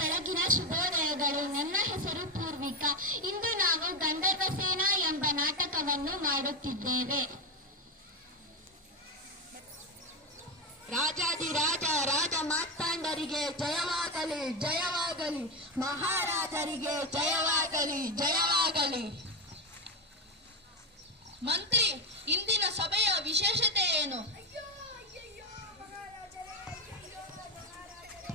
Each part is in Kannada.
ಬೆಳಗಿನ ಶುಭೋದಯಗಳು. ನನ್ನ ಹೆಸರು ಪೂರ್ವಿಕಾ. ಇಂದು ನಾವು ಗಂಧರ್ವ ಸೇನಾ ಎಂಬ ನಾಟಕವನ್ನು ಮಾಡುತ್ತಿದ್ದೇವೆ. ರಾಜಾದಿರಾಜ ರಾಜ ಮಾರ್ತಾಂಡರಿಗೆ ಜಯವಾಗಲಿ ಜಯವಾಗಲಿ, ಮಹಾರಾಜರಿಗೆ ಜಯವಾಗಲಿ ಜಯವಾಗಲಿ. ಮಂತ್ರಿ, ಇಂದಿನ ಸಭೆಯ ವಿಶೇಷತೆ ಏನು? ಅಯ್ಯೋ ಅಯ್ಯೋ ಮಹಾರಾಜರೇ, ಅಯ್ಯೋ ಅಯ್ಯೋ ಮಹಾರಾಜರೇ,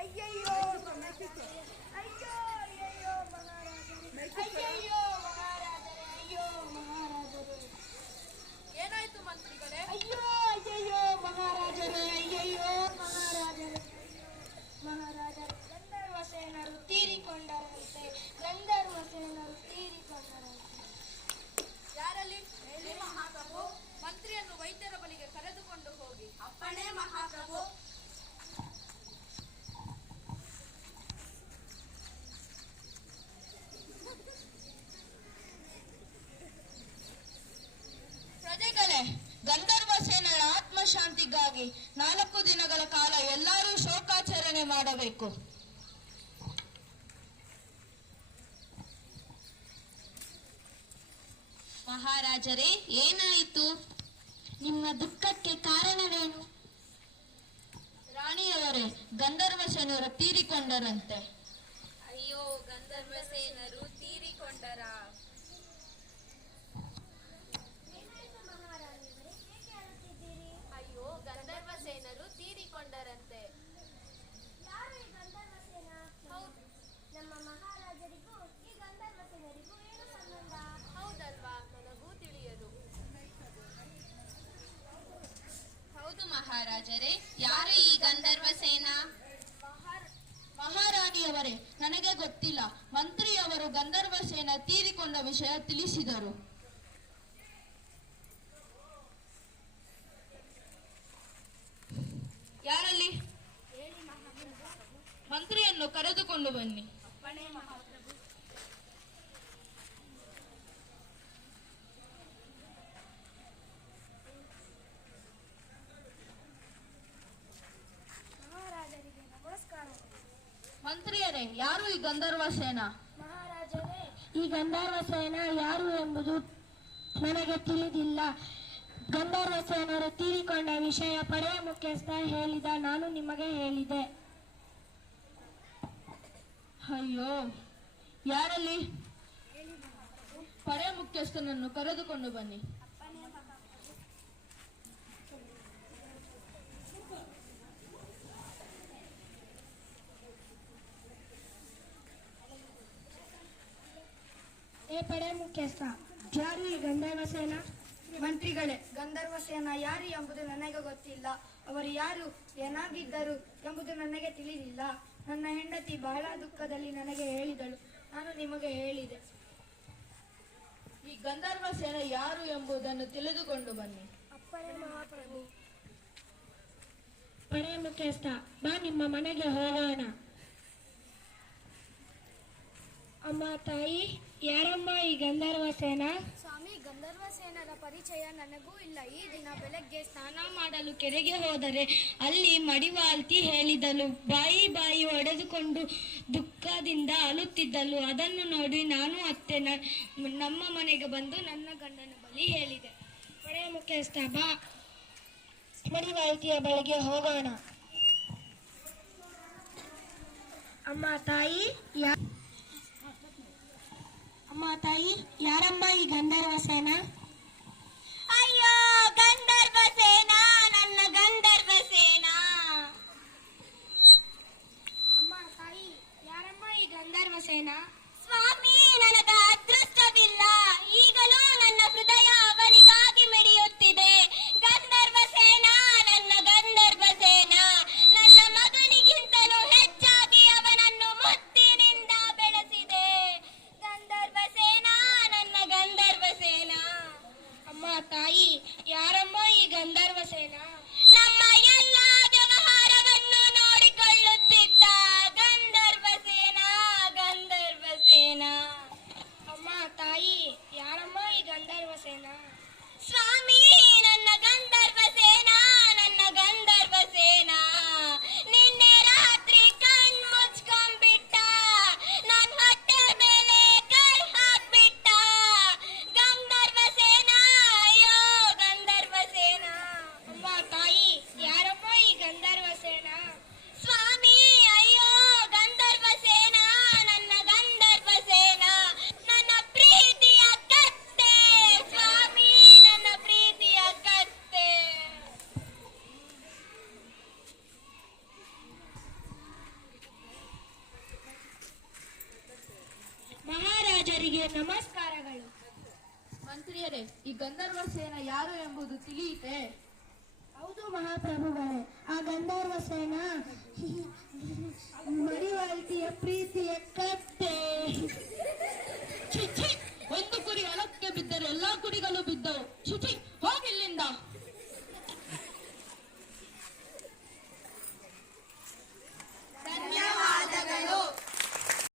ಅಯ್ಯಯ್ಯೋ ಮಹಾರಾಜರೇ, ಅಯ್ಯೋ ಅಯ್ಯಯ್ಯೋ ಮಹಾರಾಜರೇ, ಅಯ್ಯಯ್ಯೋ ಮಹಾರಾಜರೇ, ಅಯ್ಯೋ ಮಹಾರಾಜರೇ. ಏನಾಯ್ತು ಮಂತ್ರಿಗಳೇ? ಅಯ್ಯೋ ಅಯ್ಯಯ್ಯೋ ಮಹಾರಾಜರೇ, ಅಯ್ಯಯ್ಯೋ ಮಹಾರಾಜರೇ, ಮಹಾರಾಜರೇ, ಗಂಧರ್ವ ಸೇನರು ತೀರಿಕೊಂಡರಂತೆ, ಗಂಧರ್ವ ಸೇನರು ತೀರಿಕೊಂಡರಂತೆ. ಯಾರಲ್ಲಿ? ಹೇಳಿ ಮಹಾಪ್ರಭು. ಮಂತ್ರಿಯನ್ನು ವೈದ್ಯರ ಬಳಿಗೆ ಕರೆದುಕೊಂಡು ಹೋಗಿ. ಅಪ್ಪಣೆ ಮಹಾಪ್ರಭು. ಪ್ರಜೆಗಳೇ, ಗಂಧರ್ವ ಸೇನೆಯ ಆತ್ಮಶಾಂತಿಗಾಗಿ 4 ದಿನಗಳ ಕಾಲ ಎಲ್ಲರೂ ಶೋಕಾಚರಣೆ ಮಾಡಬೇಕು. ಮಹಾರಾಜರೇ, ಏನಾಯಿತು? ನಿಮ್ಮ ದುಃಖಕ್ಕೆ ಕಾರಣವೇನು? ರಾಣಿಯವರೇ, ಗಂಧರ್ವ ಸೇನರು ತೀರಿಕೊಂಡರಂತೆ. ಅಯ್ಯೋ, ಗಂಧರ್ವ ಸೇನರು ತೀರಿಕೊಂಡರ? ಅಯ್ಯೋ, ಗಂಧರ್ವ ಸೇನರು ತೀರಿಕೊಂಡರಂತೆ. ಯಾರು ಈ ಗಂಧರ್ವ ಸೇನಾ? ಹೌದು, ನಮ್ಮ ಮಹಾರಾಜರಿಗೂ ಈ ಗಂಧರ್ವ ಸೇನರಿಗೂ ಏನು ಸಂಬಂಧ? ಹೌದಲ್ವಾ? ನನಗೂ ತಿಳಿಯದು. ಹೌದು ಮಹಾರಾಜರೇ, ಯಾರು ಈ ಗಂಧರ್ವ ಸೇನಾ? ಮಹಾರಾಣಿಯವರೇ, ನನಗೆ ಗೊತ್ತಿಲ್ಲ. ಮಂತ್ರಿಯವರು ಗಂಧರ್ವ ಸೇನಾ ತೀರಿಕೊಂಡ ವಿಷಯ ತಿಳಿಸಿದರು. ಯಾರಲ್ಲಿ? ಮಂತ್ರಿಯನ್ನು ಕರೆದುಕೊಂಡು ಬನ್ನಿ. ಅಪ್ಪಣೆ ಮಹಾಪ್ರಭು. ಮಹಾರಾಜರಿಗೆ ನಮಸ್ಕಾರ. ಮಂತ್ರಿಯರೇ, ಯಾರು ಈ ಗಂಧರ್ವ ಸೇನಾ? ಮಹಾರಾಜರೇ, ಈ ಗಂಧರ್ವ ಸೇನಾ ಯಾರು ಎಂಬುದು ನನಗೆ ತಿಳಿದಿಲ್ಲ. ಗಂಧರ್ವ ಸೇನರು ತೀರಿಕೊಂಡ ವಿಷಯ ಪಡೆಯ ಮುಖ್ಯಸ್ಥ ಹೇಳಿದ, ನಾನು ನಿಮಗೆ ಹೇಳಿದೆ. ಅಯ್ಯೋ, ಯಾರಲ್ಲಿ? ಪಡೆ ಮುಖ್ಯಸ್ಥನನ್ನು ಕರೆದುಕೊಂಡು ಬನ್ನಿ. ಪಡೆ ಮುಖ್ಯಸ್ಥ, ಯಾರು ಈ ಗಂಧರ್ವ ಸೇನಾ? ಮಂತ್ರಿಗಳೇ, ಗಂಧರ್ವ ಸೇನಾ ಯಾರು ಎಂಬುದು ನನಗೆ ಗೊತ್ತಿಲ್ಲ. ಅವರು ಯಾರು, ಏನಾಗಿದ್ದರು ಎಂಬುದು ನನಗೆ ತಿಳಿದಿಲ್ಲ. ನನ್ನ ಹೆಂಡತಿ ಬಹಳ ದುಃಖದಲ್ಲಿ ನನಗೆ ಹೇಳಿದಳು, ನಾನು ನಿಮಗೆ ಹೇಳಿದೆ. ಈ ಗಂಧರ್ವ ಸೇನೆ ಯಾರು ಎಂಬುದನ್ನು ತಿಳಿದುಕೊಂಡು ಬನ್ನಿ. ಅಪ್ಪಣೆ ಮಹಾಪ್ರಭು. ಪಡೆ ಮುಖ್ಯಸ್ಥ, ಬಾ ನಿಮ್ಮ ಮನೆಗೆ ಹೋಗೋಣ. ಅಮ್ಮ ತಾಯಿ, ಯಾರಮ್ಮ ಈ ಗಂಧರ್ವ ಸೇನಾ? ಸ್ವಾಮಿ, ಗಂಧರ್ವ ಸೇನರ ಪರಿಚಯ ನನಗೂ ಇಲ್ಲ. ಈ ದಿನ ಬೆಳಗ್ಗೆ ಸ್ನಾನ ಮಾಡಲು ಕೆರೆಗೆ ಹೋದರೆ ಅಲ್ಲಿ ಮಡಿವಾಳ್ತಿ ಹೇಳಿದಳು. ಬಾಯಿ ಬಾಯಿ ಒಡೆದುಕೊಂಡು ದುಃಖದಿಂದ ಅಳುತ್ತಿದ್ದಳು. ಅದನ್ನು ನೋಡಿ ನಾನು ಅತ್ತೆ ನಮ್ಮ ಮನೆಗೆ ಬಂದು ನನ್ನ ಗಂಡನ ಬಳಿ ಹೇಳಿದೆ. ಪಡೆ ಮುಖ್ಯಸ್ಥ, ಬಾ ಮಡಿವಾಳ್ತಿಯ ಬಳಿಗೆ ಹೋಗೋಣ. ಅಮ್ಮ ತಾಯಿ, ಯಾರಮ್ಮ ಈ ಗಂಧರ್ವ ಸೇನಾ? ಅಯ್ಯೋ, ಗಂಧರ್ವ ಸೇನಾ, ನನ್ನ ಗಂಧರ್ವ ಸೇನಾ. ಅಮ್ಮ ತಾಯಿ, ಯಾರಮ್ಮ ಈ ಗಂಧರ್ವ ಸೇನಾ? ಸ್ವಾಮಿ, ನನಗ ಅದೃಷ್ಟವಿಲ್ಲ. ಈಗಲೂ ನನ್ನ ಹೃದಯ ಅವನಿಗಾಗಿ ಮಿಡಿಯುತ್ತಿದೆ. ಗಂಧರ್ವ ಸೇನಾ, ನನ್ನ ಗಂಧರ್ವ ಸೇನಾ. ನನ್ನ ಮಗನಿಗಿಂತಲೂ ಹೆಚ್ಚಾಗಿ ಅವನನ್ನು ಮುತ್ತಿನಿಂದ ಬೆಳೆಸಿದೆ. ಗಂಧರ್ವ ಸೇನಾ, ನನ್ನ ಗಂಧರ್ವ ಸೇನಾ. ಅಮ್ಮ ತಾಯಿ, ಯಾರಮ್ಮ ಈ ಗಂಧರ್ವ ಸೇನಾ? ನಮ್ಮ ಎಲ್ಲ ವ್ಯವಹಾರವನ್ನು ನೋಡಿಕೊಳ್ಳುತ್ತಿದ್ದ ಗಂಧರ್ವ ಸೇನಾ, ಗಂಧರ್ವ ಮಂತ್ರಿಯೇ ನಮಸ್ಕಾರಗಳು. ಮಂತ್ರಿಯರೇ, ಈ ಗಂಧರ್ವ ಸೇನ ಯಾರು ಎಂಬುದು ತಿಳಿಯಿತೆ? ಹೌದು ಮಹಾಪ್ರಭುಗಳೇ, ಆ ಗಂಧರ್ವ ಸೇನ